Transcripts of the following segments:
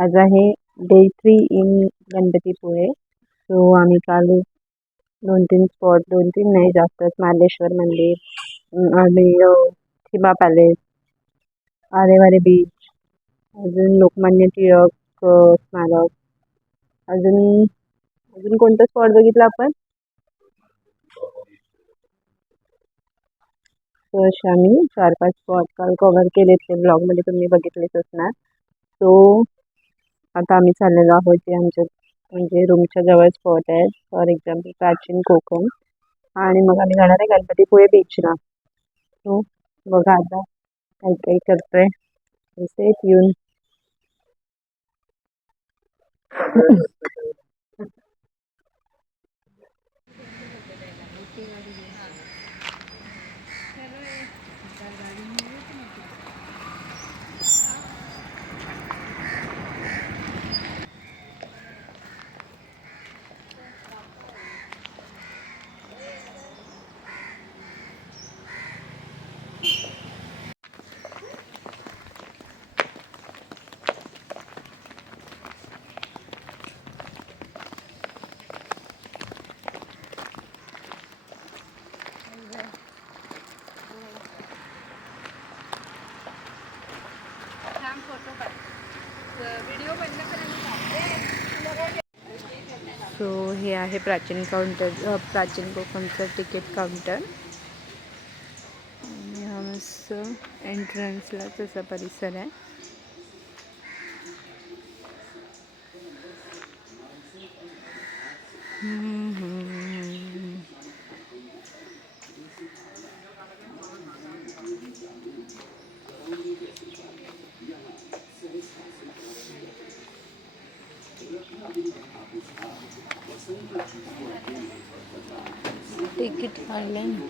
आज आहे day three in Ganpatipule so आम्ही काल दोन तीन स्पॉट दोन तीन नाही जास्तच मार्लेश्वर मंदिर आणि थिबा पॅलेस आरेवारे बीच अजून लोकमान्य टिळक स्मारक. अजून अजून कोणतं स्पॉट बघितलं आपण? तर असे आम्ही चार पाच स्पॉट काल कवर केलेत. ते ब्लॉगमध्ये तुम्ही बघितलेच असणार. सो आता आम्ही चाललेलो आहोत जे आमच्या म्हणजे रूमच्या जवळ स्पॉट आहे फॉर एक्झाम्पल प्राचीन कोकण. आणि मग आम्ही जाणार आहे गणपतीपुळे बीचला सो बघा आता काही काही करतोय. तसे येऊन. हे आहे प्राचीन काउंटर प्राचीन कोकणचं तिकीट काउंटर आणि हा मस्त एंट्रन्सलाच असा परिसर आहे. तिकीट काढलंय ना.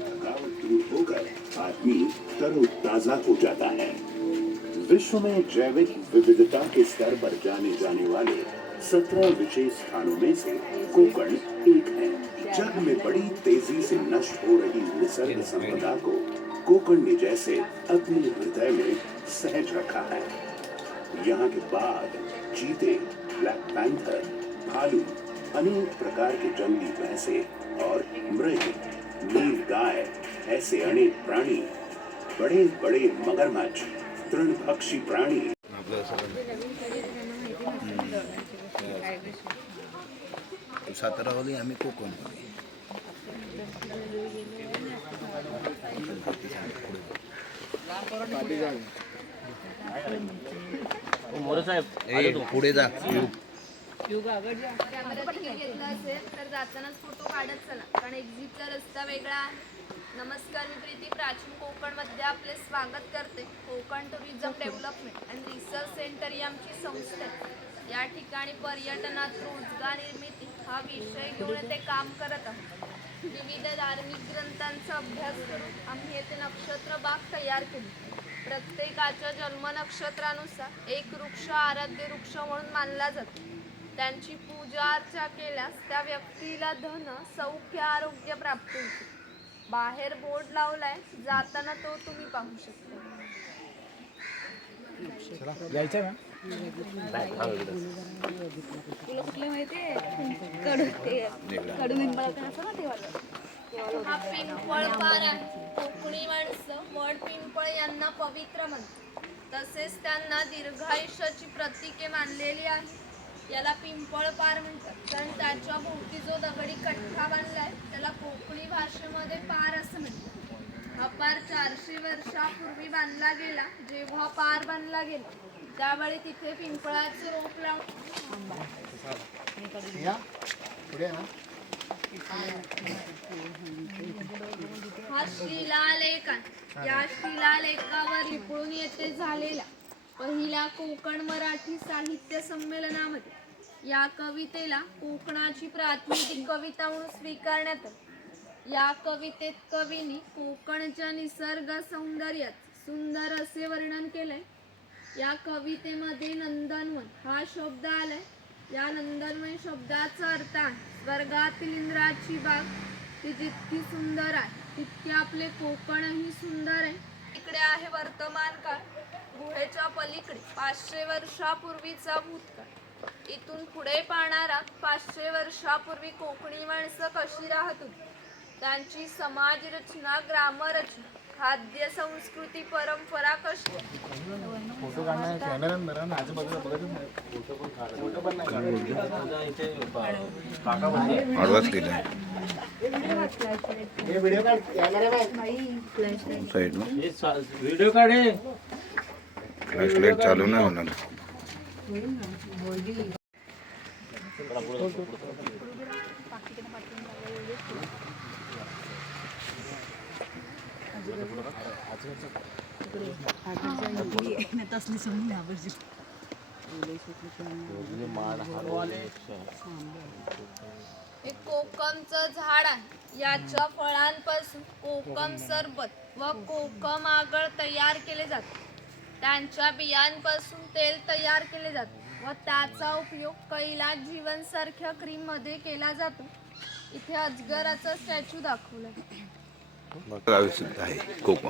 थकावट दूर होकर आदमी तरोताजा हो जाता है विश्व में जैविक विविधता के स्तर पर जाने जाने वाले सत्रह विशेष स्थानों में से कोकण एक है। जग में बड़ी तेजी से नष्ट हो रही निसर्ग संपदा को कोकण ने जैसे अपने हृदय में सहज रखा है। यहाँ के बाघ चीते, ब्लैक पैंथर, भालू, अनेक प्रकार के जंगली भैंसे और मृग, नील गाय, ऐसे अनेक प्राणी बड़े बड़े मगरमच्छ, तृणभक्षी प्राणी। सातारावाली आम्ही कोकण पुढे जा. येऊ. कॅमेरा तिकीट घेतलं असेल तर जातानाच फोटो काढत चला. कारण एक्झिटचा रस्ता वेगळा आहे. नमस्कार मी प्रीती. प्राचीन कोकणमध्ये आपले स्वागत करते. Konkan tourism development and research centre ही आमची संस्था आहे. या ठिकाणी पर्यटनात रोजगार निर्मिती हा विषय घेऊन ते काम करत आहोत. विविध धार्मिक ग्रंथांचा अभ्यास करून आम्ही येथे नक्षत्र बाग तयार केली. प्रत्येकाच्या जन्म नक्षत्रानुसार एक वृक्ष आराध्य वृक्ष म्हणून मानला जातो. त्यांची पूजा अर्चा केल्यास त्या व्यक्तीला धन सौख्य आरोग्य प्राप्त होते. बाहेर बोर्ड लावलाय जाताना तो तुम्ही पाहू शकता. तुला कुठले माहितीये कडू ते कडू निंबाळकर असं ना ते हा पिंपळ पार आहे. कोकणी माणसं वड पिंपळ यांना पवित्र म्हणतात. तसेच त्यांना दीर्घायुष्याची प्रतीके मानलेली आहे. याला पिंपळ पार म्हणतात. कारण त्याच्या भोवती जो दगडी कठ्ठा बांधलाय त्याला कोकणी भाषेमध्ये पार असं म्हणतात. हा पार चारशे वर्षापूर्वी बांधला गेला जेव्हा पार बांधला गेला. त्यावेळी तिथे पिंपळाचे रोप लावून हा शिलालेख आहे या शिलालेखावर लिपळून येथे झालेला पहिल्या कोकण मराठी साहित्य संमेलनामध्ये या कवितेला कोकणाची प्रातिनिधिक कविता म्हणून स्वीकारण्यात या कवितेत कवींनी कोकणच्या निसर्ग सौंदर्यात सुंदर असे वर्णन केलंय. या कवितेमध्ये नंदनवन हा शब्द आलाय. या नंदनवन शब्दाचा अर्थ आहे स्वर्गातील इंद्राची बाग ती जितकी सुंदर आहे तितके आपले कोकणही सुंदर आहे. इकडे आहे वर्तमान काळ गुहेच्या पलीकडे पाचशे वर्षापूर्वीचा भूतकाळ. इथून पुढे पाहणारा पाचशे वर्षापूर्वी कोकणी माणसं कशी राहत होती त्यांची समाज रचना ग्रामरचना खाद्य संस्कृती परंपरा कशी आहे? फोटो काढणार कॅमेरा ना आजूबाजूला बघतच नाही फोटो पण काढ फोटो पण नाही काढा आडवाच केला हे व्हिडिओ काढ कॅमेरा साईड व्हिडिओ काढे फ्लॅश लाइट चालू नाही होणार. हे कोकमचं झाड आहे. याच्या फळांपासून कोकम सरबत व कोकम आगळ तयार केले जाते. त्यांच्या बियांपासून तेल तयार केले जाते व त्याचा उपयोग कैलास जीवन सारख्या क्रीममध्ये केला जातो. इथे अजगराचा स्टॅच्यू दाखवला आहे कोकम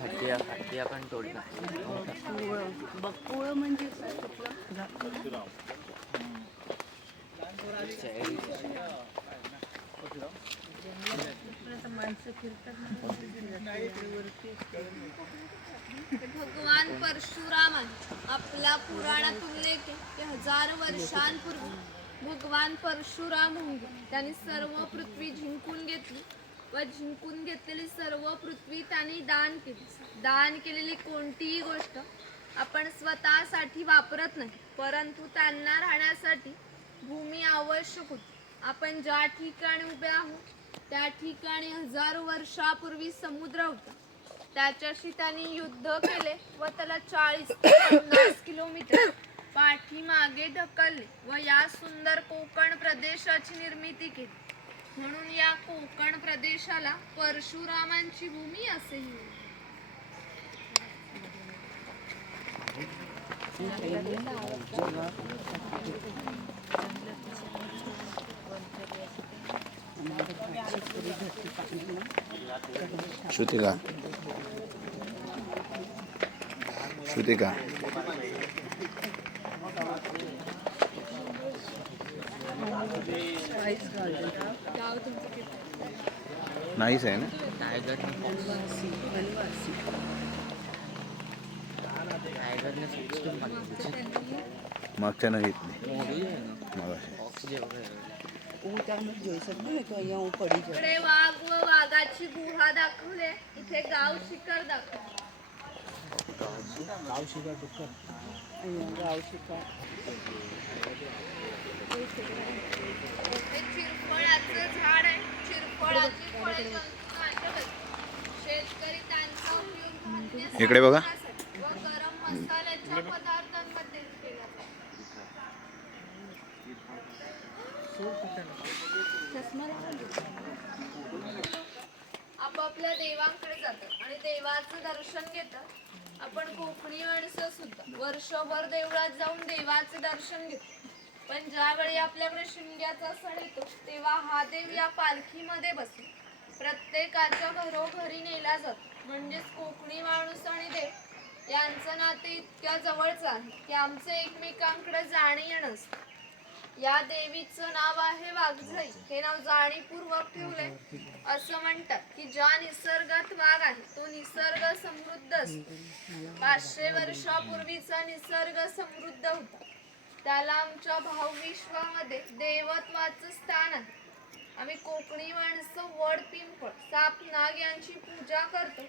हत्या म्हणजे माणसं फिरतात भगवान परशुरामाने आपला पुराणात उल्लेख आहे की हजार वर्षांपूर्वी भगवान परशुराम होऊन त्यांनी सर्व पृथ्वी जिंकून घेतली व जिंकून घेतलेली सर्व पृथ्वी त्यांनी दान केली. दान केलेली कोणतीही गोष्ट आपण स्वतःसाठी वापरत नाही परंतु त्यांना राहण्यासाठी भूमी आवश्यक होती. आपण ज्या ठिकाणी उभे आहोत त्या ठिकाणी हजारो वर्षापूर्वी समुद्र होता. त्याच्याशी त्यांनी युद्ध केले व त्याला चाळीस ते पन्नास किलोमीटर पाठीमागे ढकलले व या सुंदर कोकण प्रदेशाची निर्मिती केली म्हणून या कोकण प्रदेशाला परशुरामांची भूमी असेही म्हणतात. श्रुतिका। श्रुतिका। नाहीच आहे ना? टायगर मागच्या नाही येत. नाही मग जे वगैरे इकडे वाघ व वाघाची गुहा दाखवले. इथे गाव शिखर दाखवले हे चिरफळाचं झाड आहे. चिरफळाची फळे. शेतकरी त्यांचा उपयोग धान्य इकडे बघा. साठवण्यासाठी व गरम मसाल्याच्या पदार्थांमध्ये केला जातो. आपापल्या देवांकडे जातात आणि देवाचं दर्शन घेतात आपण कोकणी माणसं सुद्धा वर्षभर देवळात जाऊन देवाचं दर्शन घेतो. पण ज्यावेळी आपल्याकडे शिमग्याचा सण येतो तेव्हा हा देव या पालखीमध्ये बसतो. प्रत्येकाच्या घरोघरी नेला जातो. म्हणजेच कोकणी माणूस आणि देव यांचं नाते इतक्या जवळचं आहे की आमचं एकमेकांकडे जाणे येणं असतं या देवीचं नाव आहे वाघझई. हे नाव जाणीवपूर्वक ठेवले असं म्हणतात की ज्या निसर्गात वाघ आहे तो निसर्ग समृद्ध असतो. पाचशे वर्षापूर्वीचा निसर्ग समृद्ध होता. त्याला आमच्या भावविश्वामध्ये देवत्वाचं स्थान आहे. आम्ही कोकणी माणसं वड पिंपळ साप नाग यांची पूजा करतो.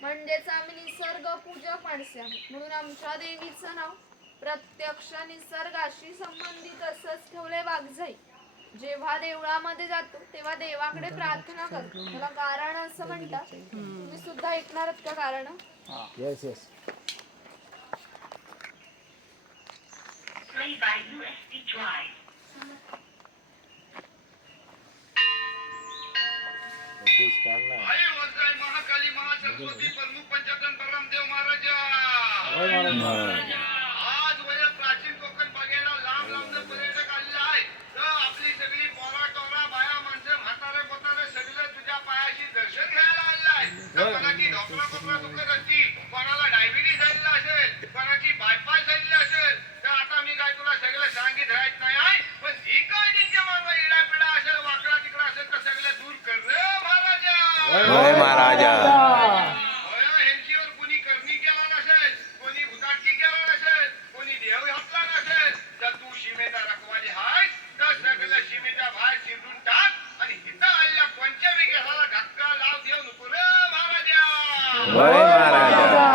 म्हणजेच आम्ही निसर्ग पूजक माणसे आहोत. म्हणून आमच्या देवीचं नाव प्रत्यक्ष निसर्गाशी संबंधित असंच ठेवलंय वाघजाई जेव्हा देवळामध्ये जातो तेव्हा देवाकडे प्रार्थना करतो. त्याला गारण असं म्हणतात. तुम्ही सुद्धा ऐकणार आहात का yes yes Drive. Mahakali Mahasaraswati प्रमुख बलरामदेव महाराज. पायाशी दर्शन घ्यायला आहे तर कोणाची कोपरा दुखत असतील कोणाला डायबिटीस झालेला असेल कोणाची बायपास झालेली असेल तर आता मी काय तुला सगळं सांगित राहत नाही आहे पण जी काय त्यांच्या मागं इडा पिडा असेल वाकडा तिकडा असेल तर सगळं दूर कर. रे महाराजा! महाराजा होय, ह्यांच्यावर कोणी करणी केला नसेल कोणी भुताटकी केला नसेल कोणी देव घातला नसेल तर तू सीमेचा रखवाली हाय तर सगळं सीमेच्या बाहेर शिरून टाक आणि इथं आलेल्या पंचमी केसाला धक्का लाव देऊ नको रे महाराजा होय महाराजा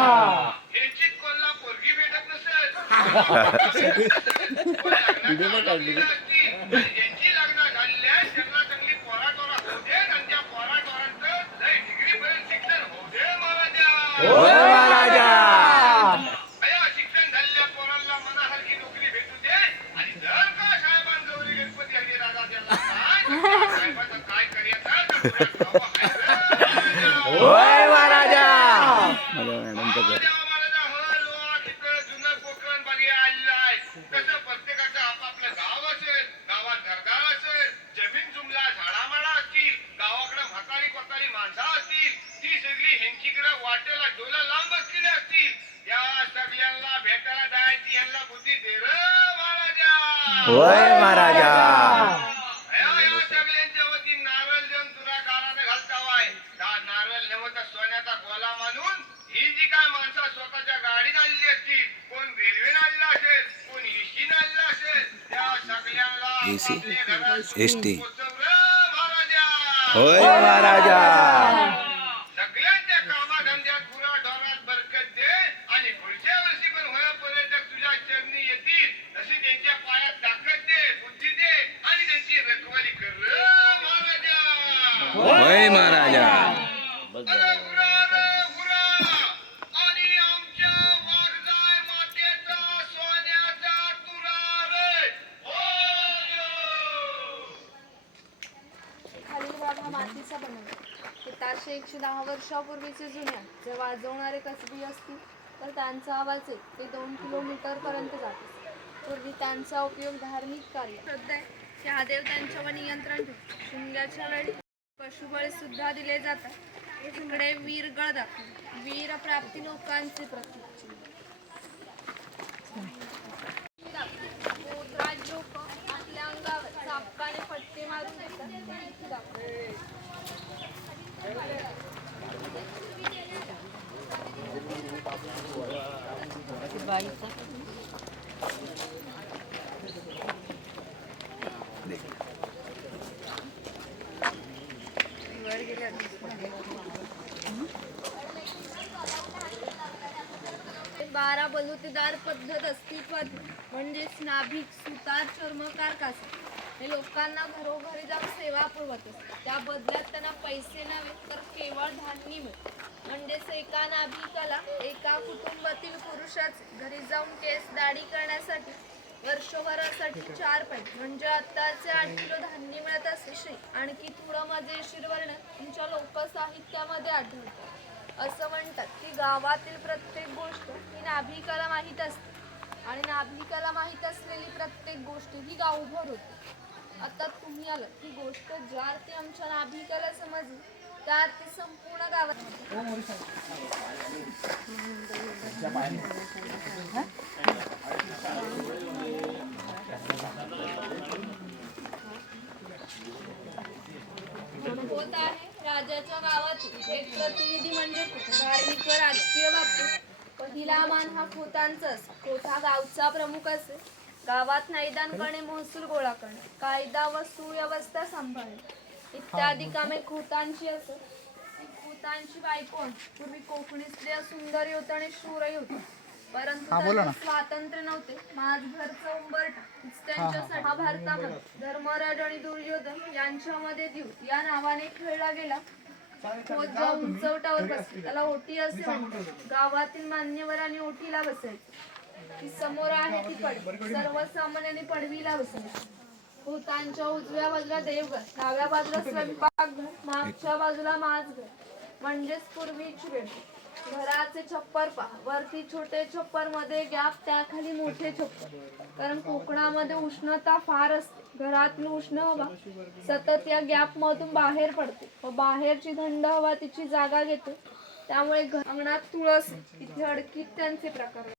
ह्यांची कोल्हा पोरगी भेटत नसेल पण लग्नाच्या आवडीला असती. आणि ज्यांची लग्न झालेली आहेत, त्यांना चांगली पोराटोरा होऊ दे आणि त्या पोराटोरांचं लय डिग्रीपर्यंत शिक्षण होऊ दे महाराजा होय महाराजा अया शिक्षण झालेल्या पोरांना मनासारखी नोकरी भेटू दे आणि जर का साहेबां गौरी गणपती हरी राजा त्याला काय साहेबाचं काय करायचं तर पुढे भाऊ आहे रे. होय महाराजा माझ्या मॅडमचं घर महाराजा, महाराजा, होय, लोक इकडं जुनं कोकण बघायला आलेलं आहे. कसं प्रत्येकाचं आपापलं गाव असेल गावात घरदार असेल जमीन जुमला झाडामाडा असतील गावाकडे म्हातारी कोतारी माणसं असतील ती सगळी ह्यांचीकडे वाटेला डोला लांब बसलेली असतील या सगळ्यांना भेटायला जायची ह्यांना बुद्धी दे रे महाराजा होय महाराजा अया, अया, सगळ्यांच्या वतीने नारळ देऊन तुला गालाने घालतावाय हा नारळ नव्हता सोन्याचा गोला मानून ही जी काय माणसं स्वतःच्या गाडीत आलेली असतील कोण रेल्वेने आलेला असेल कोण एसीने आलेला असेल त्या सगळ्यांना एसी? महाराजा होय महाराजा. एकशे दहा वर्षापूर्वीचे जुन्या जे वाजवणारे कसबी असतील तर त्यांचा आवाज आहे ते दोन किलोमीटर पर्यंत पूर्वी त्यांचा उपयोग धार्मिक कार्य. श्रद्धा त्यांच्यावर नियंत्रण ठेवतो. शिमग्याच्या वेळी पशुबळे सुद्धा दिले जातात. तिकडे वीरगळ दाखवतो. वीर प्राप्ती लोकांचे प्रतीक पोतराज लोक आपल्या अंगावर चापकाने फटके मारून देतात ते इथे दाखवतात. बारा बलुतेदार पद्धत अस्तित्वात म्हणजे म्हणजेच नाभिक सुतार चर्मकार कासा हे लोकांना घरोघरी जाऊन सेवा पुरवत असतात त्या बदल्यात त्यांना पैसे नव्हे तर केवळ धान्य मिळते. म्हणजेच एका नाभिकाला एका कुटुंबातील पुरुषाचे घरी जाऊन केस दाढी करण्यासाठी वर्षभरासाठी चार पाहिजे म्हणजे आताचे आठ किलो धान्य मिळत असे आणखी थोडं मजेशीर वर्णन तुमच्या लोकसाहित्यामध्ये आढळतं. असं म्हणतात की गावातील प्रत्येक गोष्ट ही नाभिकाला माहीत असते. आणि नाभिकाला माहीत असलेली प्रत्येक गोष्ट ही गावभर होते. आता तुम्ही आलं ही गोष्ट ज्या अर्थी आमच्या नाभिकाला समजली त्या ते संपूर्ण गावात. होत आहे. राजाच्या गावात एक प्रतिनिधी म्हणजे धार्मिक व राजकीय बाबतीत पहिला मान हा खोतांचाच. खोता गावचा प्रमुख असे. गावात नैदान करणे महसूल गोळा करणे. कायदा व सुव्यवस्था सांभाळणे. इत्यादी कामे खोतांची असत ती खोतांची बायको पूर्वी कोकणी स्त्रिया सुंदरी होत्या आणि शूरही होत्या परंतु त्यांना स्वातंत्र्य नव्हते. माझ घरचं उंबरठा. हीच त्यांच्यासाठी महाभारतामध्ये धर्मराज आणि दुर्योधन यांच्यामध्ये देव या नावाने खेळला गेला जो उंचवटावर बसले. त्याला ओटी असे म्हणतात. गावातील मान्यवरांनी ओटीला बसायचं ती समोर आहे ती पडवी सर्वसामान्यांनी पडवीला बसायची भूतांच्या उजव्या बाजूला देवघर डाव्या बाजूला स्वयंपाकघर मागच्या बाजूला माझघर म्हणजेच पूर्वीची वेळ. घराचे छप्पर पहा. वरती छोटे छप्परमध्ये गॅप त्याखाली मोठे छप्पर. कारण कोकणामध्ये उष्णता फार असते. घरातली उष्ण हवा सतत या गॅप मधून बाहेर पडते. व बाहेरची थंड हवा तिची जागा घेते. त्यामुळे अंगणात तुळस इथे अडकीत त्यांचे प्रकार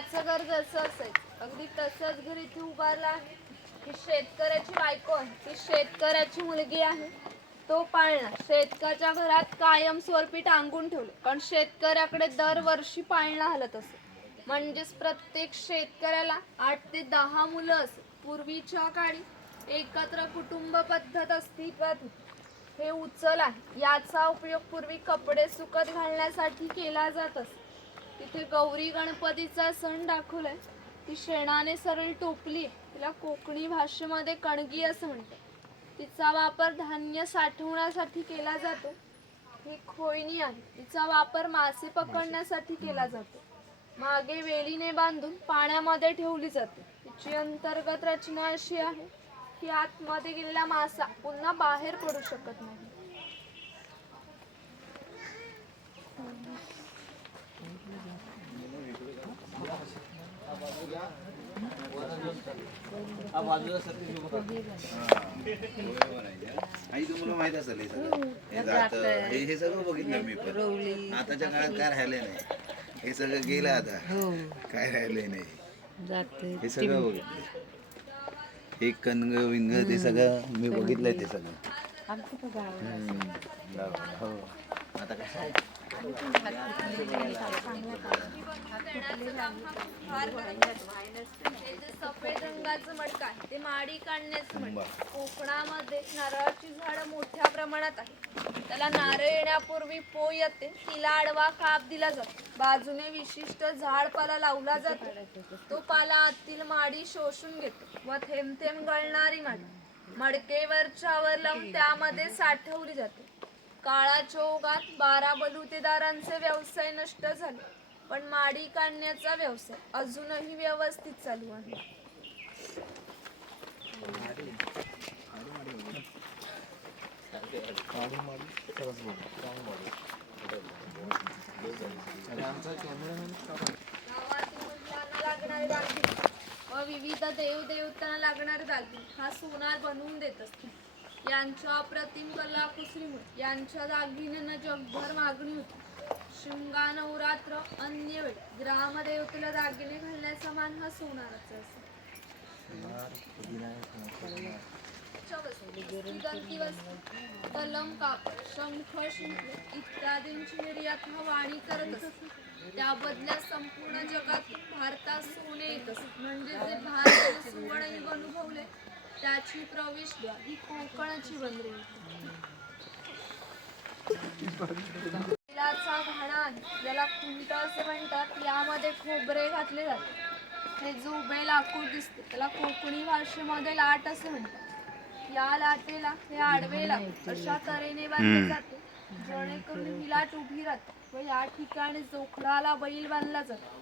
पूर्वी त्याचं घर जसं असायचं अगदी तसंच घर इथे उभारलं आहे. ही शेतकऱ्याची बायको आहे. ती शेतकऱ्याची मुलगी आहे. तो पाळणा शेतकऱ्याच्या घरात कायमस्वरूपी टांगून ठेवलं. कारण शेतकऱ्याकडे दरवर्षी पाळणा हलत असे. म्हणजेच प्रत्येक शेतकऱ्याला आठ ते दहा मुलं असत पूर्वीच्या काळी एकत्र कुटुंब पद्धत अस्तित्वात हे उचल आहे. याचा उपयोग पूर्वी कपडे सुकत घालण्यासाठी केला जात असे. इथे गौरी गणपतीचा सण दाखवलाय. ती शेणाने सरळ टोपली तिला कोकणी भाषेमध्ये कणगी असं म्हणतात तिचा वापर धान्य साठवण्यासाठी केला जातो. ही खोयणी आहे. तिचा वापर मासे पकडण्यासाठी केला जातो. मागे वेलीने बांधून पाण्यामध्ये ठेवली जाते. तिची अंतर्गत रचना अशी आहे की आतमध्ये गेलेला मासा पुन्हा बाहेर पडू शकत नाही. आई तुम्हाला माहीत असेल हे सगळं. हे जातं. हे हे सगळं बघितलं मी पण. आताच्या काळात काय राहिले नाही. हे सगळं गेलं आता. काय राहिले नाही. हे सगळं बघितलं हे कनग विंग ते सगळं मी बघितलंय ते सगळं. हो. आता काय हे सफेद मडकं आहे. ते माडी काढण्याचं कोकणामध्ये नारळाची झाडं मोठ्या प्रमाणात आहे त्याला नारळ येण्यापूर्वी पो येते. तिला आडवा काप दिला जातो. बाजूने विशिष्ट झाड पाला लावला जातो. तो पाला आतील माडी शोषून घेतो व थेंब थेंब गळणारी माडी. मडकेवरच्यावर लावून त्यामध्ये साठवली जाते. काळाच्या ओघात बारा बलुतेदारांचे व्यवसाय नष्ट झाले पण माडी काढण्याचा व्यवसाय अजूनही व्यवस्थित चालू आहे. लागणारे दागिने व विविध देव देवतांना लागणारे दागिने हा सोनार बनवून देत असतो. यांच्या अप्रतिम कला कुसरी यांच्या दागिन्यांना जगभर मागणी होती. शिमगा नवरात्र अन्य वेळ ग्रामदेवतेला दागिने घालण्याचा मान हा सोनाराचा असतो कलम कापड शंख शिंपले इत्यादींची निर्यात हा वाणी करत असत. त्या बदल्यात संपूर्ण जगात भारतात सोने येत असत. म्हणजे जे भारताने सुवर्णयुग अनुभवले त्याची प्रवेशद्वार ही कोकणाची बंदरे होती. तेलाचा घाणा आहे ज्याला खुंट असे म्हणतात यामध्ये खोबरे घातले जाते. हे जो उभे लाकूड दिसते. त्याला कोकणी भाषेमध्ये लाट असे म्हणतात. या लाटेला हे आडवे लाकूड अशा तऱ्हेने बांधले जाते. जेणेकरून ही लाट उभी राहते. व या ठिकाणी जोखडाला बैल बांधला जातो.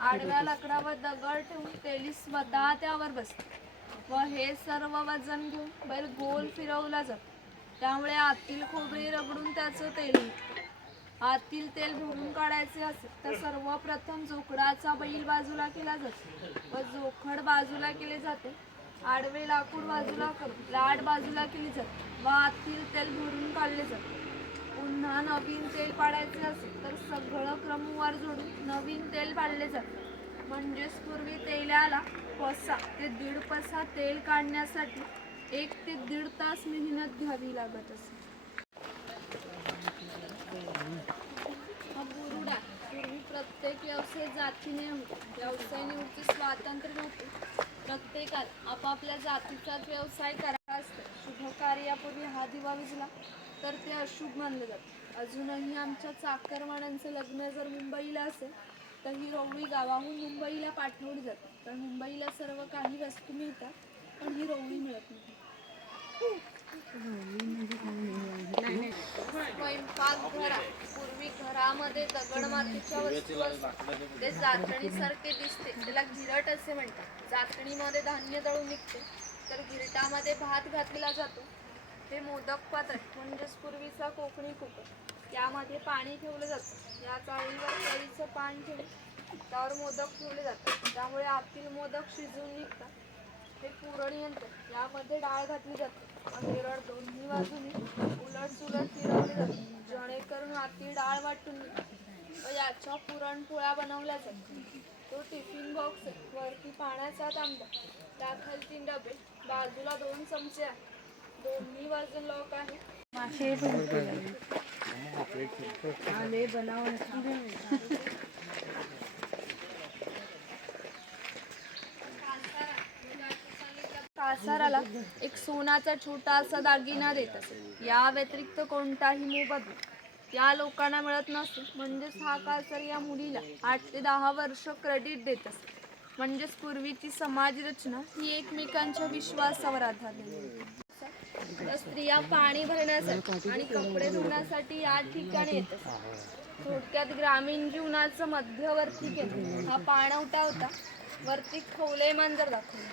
आडव्या लाकडावर दगड ठेवून तेली स्वतः त्यावर बसते. व हे सर्व वजन घेऊन बैल गोल फिरवला जातो. त्यामुळे आतील खोबरे रगडून त्याचं तेल आतील तेल भरून काढायचे असेल तर सर्वप्रथम जोखडाचा बैल बाजूला केला जातो. व जोखड बाजूला केले जाते. आडवे लाकूड बाजूला करून लाड बाजूला केली जाते. व आतील तेल भरून काढले जाते. पुन्हा नवीन तेल पाडायचे असेल तर सगळं क्रमवार जोडून नवीन तेल पाडले जाते. म्हणजेच पूर्वी तेलाला पसा ते दीड पसा तेल काढण्यासाठी एक ते दीड तास मेहनत घ्यावी लागत असे. प्रत्येक व्यवसाय जातीने व्यवसाय निवृत्ती स्वातंत्र्य नव्हते. प्रत्येकाला आपापल्या जातीचाच व्यवसाय करायचा असतो. शुभ कार्यापूर्वी हा दिवा विजला तर ते अशुभ मानले जाते. अजूनही आमच्या चाकरमानांचं लग्न जर मुंबईला असेल तर ही रोवळी गावाहून मुंबईला पाठवली जाते. तर मुंबईला सर्व काही वस्तू मिळतात पण ही रोवळी मिळत नाही. स्वयंपाकघरा पूर्वी घरामध्ये दगड मातीच्या वस्तू असतात. ते जाचणीसारखे दिसते. त्याला गिरट असे म्हणतात. जाचणीमध्ये धान्य दळून निघते. तर गिरटामध्ये भात घातला जातो. हे मोदक पात्र आहे, म्हणजेच पूर्वीचा कोकणी कुकर. यामध्ये पाणी ठेवलं जातं. या चाळीवर कळीचं पान ठेवून त्यावर मोदक ठेवले जातात. त्यामुळे आतील मोदक शिजून निघतात. हे पुरण यंत्र यामध्ये डाळ घातली जाते. हेरड दोन्ही बाजूनी उलट सुलट फिरवली जाते. जेणेकरून आतील डाळ वाटून व याच्या पुरणपोळ्या बनवल्या जातात. तो टिफिन बॉक्स आहे. वरती पाण्याचा तांबा त्याखाली तीन डबे. बाजूला दोन चमचे आहेत दोन्ही बाजून लॉक आहे. कासाराला एक सोनाचा छोटासा दागिना देत असे. या व्यतिरिक्त कोणताही मोबदला या लोकांना मिळत नसे म्हणजेच हा कासार या मुलीला आठ ते दहा वर्ष क्रेडिट देत असे. म्हणजेच पूर्वीची समाज रचना ही एकमेकांच्या विश्वासावर आधारलेली तर स्त्रिया पाणी भरण्यासाठी आणि कपडे धुण्यासाठी या ठिकाणी येत असतात थोडक्यात ग्रामीण जीवनाचं मध्यवर्ती केंद्र. हा पाणवटा होता. वरती खवले मांजर दाखवलं.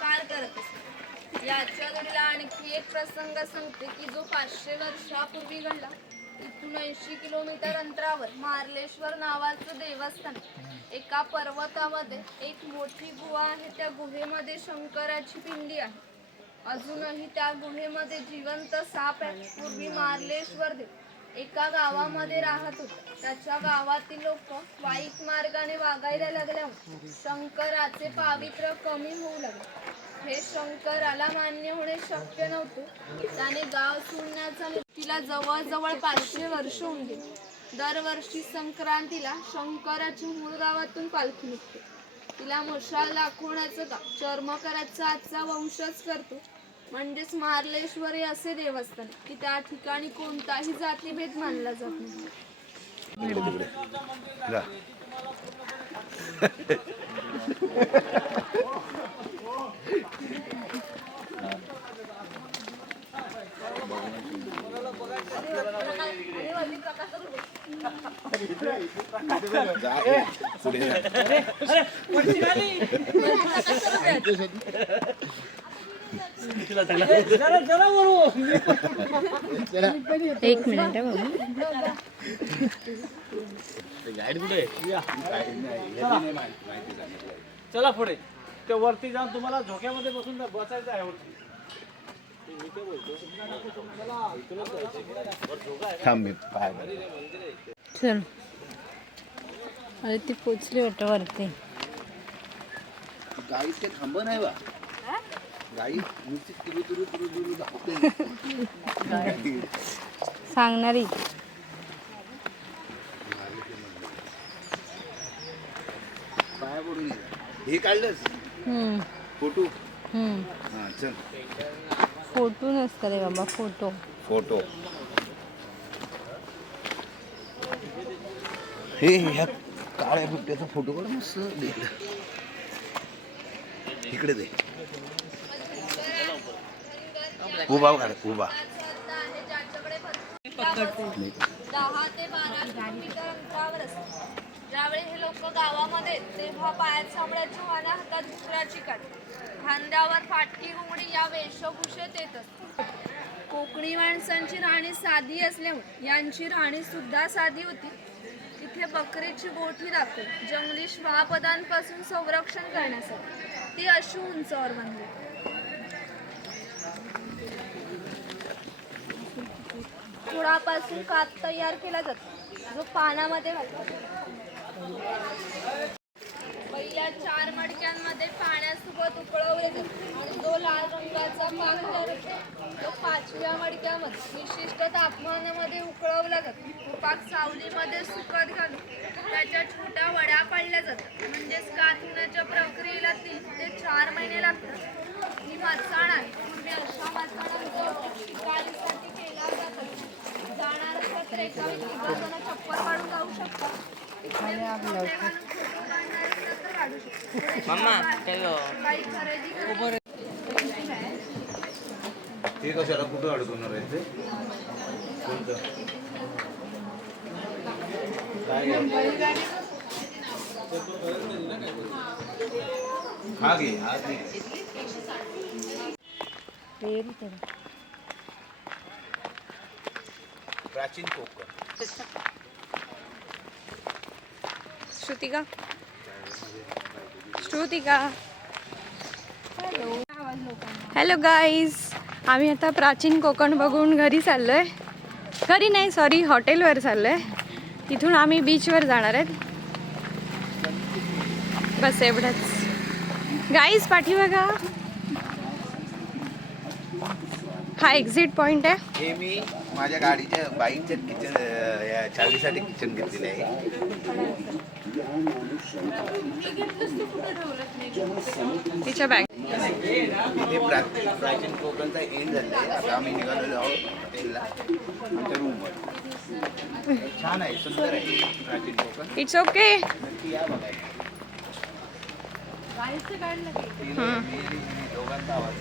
करत असे याच्या आणखी एक प्रसंग सांगते की जो पाचशे वर्षापूर्वी घडला. इथून ऐंशी किलोमीटर अंतरावर मार्लेश्वर नावाचं देवस्थान. एका पर्वतामध्ये एक मोठी गुहा आहे. त्या गुहेमध्ये शंकराची पिंडी आहे. अजूनही त्या गुहेमध्ये जिवंत साप आहे पूर्वी मार्लेश्वर देव एका गावामध्ये राहत होते. त्याच्या गावातील लोक वाईट मार्गाने वागायला लागल्यामुळे शंकराचे पावित्र्य कमी होऊ लागले. हे शंकराला मान्य होणे शक्य नव्हते. त्याने गाव सोडण्याचा तिला जवळजवळ पाचशे वर्ष होऊन गेली. दरवर्षी संक्रांतीला शंकराच्या मूळ गावातून पालखी निघते. तिला मशाल दाखवण्याचं का चर्मकराचा आजचा वंशच करतो. म्हणजेच मार्लेश्वरी असे देवस्थान की त्या ठिकाणी कोणताही जातीभेद मानला जात नाही. एक मिनिट आहे बाबा चला पुढे त्या वरती जाऊन तुम्हाला झोक्यामध्ये बसून बसायचं आहे वरती थांब मी पाय चल अरे ती पोचली वाटतं वरती. गाई ते थांब नाही बा. गाई नुसती तुरु तुरु तुरु तुरु धावते. सांगणारी. पाया पडून ये. हे काढलंस? हम्म, फोटो? हम्म. हा चल. फोटो नसतं रे बाबा फोटो. फोटो. हे ह्या काळ्या बिबट्याचा फोटो काढ मस्त दे इकडे दे. उभा काढ उभा. दहा ते बारा किलोमीटर अंतरावर असते. ज्यावेळी हे लोक गावामध्ये तेव्हा पायात हातात काढ खांद्यावर फाटकी घुंगडी या वेशभूषेत येत असते. कोकणी माणसांची राहणी साधी असल्यामुळे यांची राहणी सुद्धा साधी होती. इथे बकरीची गोठी दाखवली जंगली श्वापदांपासून संरक्षण करण्यासाठी ती अशी उंचावर बांधली. कुळापासून कात तयार केला जातो. जो पानामध्ये घालतात पहिल्या चार मडक्यांमध्ये पाण्यासोबत उकळवले जाते. आणि जो लाल रंगाचा होतो तो पाचव्या मडक्यामध्ये विशिष्ट तापमानामध्ये उकळवला जातो. तो पाक सावलीमध्ये सुकत घालून त्याच्या छोट्या वड्या पाडल्या जातात. म्हणजेच कातण्याच्या प्रक्रियेला तीन ते चार महिने लागतात. ही मचाण आहे. पूर्वी अशा मचाणांचा शिकारीसाठी केला जात. असे. जाणार असला तर एका व्यक्तीबरोबर चप्पल काढून जाऊ शकतात इकडे कपडे घालून फोटो काढणार असला तर काढू शकतो मम्मा ते काही खरेदी करायची हे कशाला कुठं अडकवणार आहे ते कोणतं काय घ्यायचं? हा श्रुतिका. हॅलो गाईज आम्ही आता प्राचीन कोकण बघून घरी चाललोय. घरी नाही सॉरी हॉटेलवर चाललोय. तिथून आम्ही बीचवर जाणार आहेत. बस एवढंच. गाईज पाठीबघा हा एक्झिट पॉइंट आहे. हे मी माझ्या गाडीच्या बाईकच्या किचन चावीसाठी किचन घेतलेले आहे. तिच्या बॅग इथे प्रा प्राचीन कोकणचा एंड झाला आहे आता आम्ही निघालेलो आहोत हॉटेलला. आमच्या रूमवर छान आहे सुंदर आहे प्राचीन कोकण. इट्स ओके या बघायला. दोघांचा आवाज.